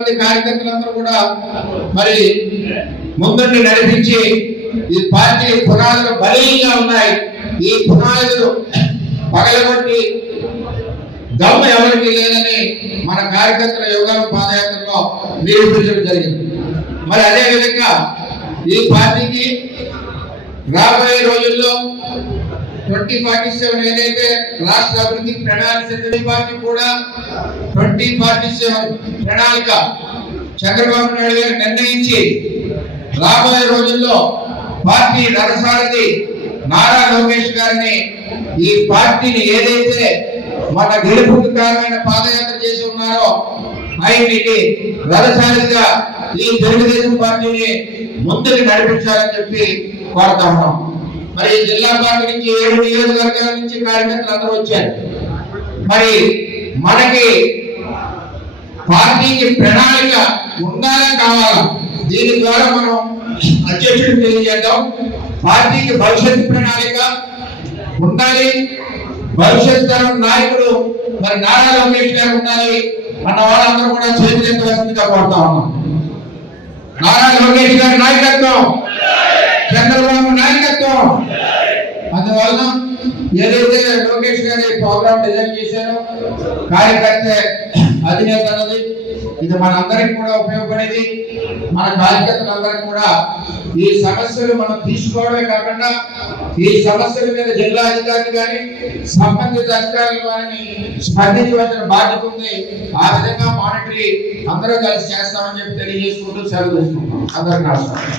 కార్యకర్తలందరూ కూడా మరి ముందుండి నడిపించి ఈ పార్టీ పునాదులు బలీయంగా ఉన్నాయి. ఈ పునాదులు పగలగొట్టి దమ్ము ఎవరికి లేదని మన కార్యకర్తల యోగాల పాదయాత్రలో నిరూపించడం జరిగింది. మరి అదే విధంగా ఈ పార్టీకి రాబోయే రోజుల్లో 2047 ఏదైతే రాష్ట్ర అభివృద్ధి ప్రణాళిక పార్టీ కూడా 2047 ప్రణాళిక చంద్రబాబు నాయుడు గారు నిర్ణయించి రాబోయే రోజుల్లో పార్టీ రథసారథి నారా లోకేష్ గారిని ఈ పార్టీని ఏదైతే మన గెలుపుకు కారణమైన పాదయాత్ర చేసి ఉన్నారో ఆయనకి రథసారథిగా ఈ తెలుగుదేశం పార్టీని ముందుకు నడిపించాలని చెప్పి కోరుతా ఉన్నాం. మరి జిల్లా పార్టీ నుంచి 7 నియోజకవర్గాల నుంచి కార్యకర్తలు అందరూ వచ్చారు. మరి మనకి పార్టీకి ప్రణాళిక ఉండాలా కావాలా, దీని ద్వారా మనం అధ్యక్షుడికి తెలియజేద్దాం. పార్టీకి భవిష్యత్ ప్రణాళిక ఉండాలి, భవిష్యత్ తరం నాయకుడు మరి నారా లోకేష్ గారు ఉండాలి అన్న వాళ్ళందరూ కూడా చేతులెత్తవలసిందిగా కోరుతా ఉన్నాం. నారా లోకేష్ గారి నాయకత్వం, చంద్రబాబు నాయకత్వం. అందువలన ఏదైతే లోకేష్ గారి ప్రోగ్రామ్ డిజైన్ చేశారో కార్యకర్త అధినేత అన్నది ఇది మనందరికి కూడా ఉపయోగపడేది. మన కార్యకర్తలందరికీ కూడా ఈ సమస్యలు మనం తీసుకోవడమే కాకుండా ఈ సమస్యల మీద జిల్లా అధికారులు కానీ సంబంధిత అధికారులు కానీ స్పందించవలసిన బాధ్యత ఉంది. ఆ విధంగా మానిటరీ అందరూ కలిసి చేస్తామని చెప్పి తెలియజేసుకుంటూ సెలవు తీసుకుంటాం. అందరికీ నమస్కారం.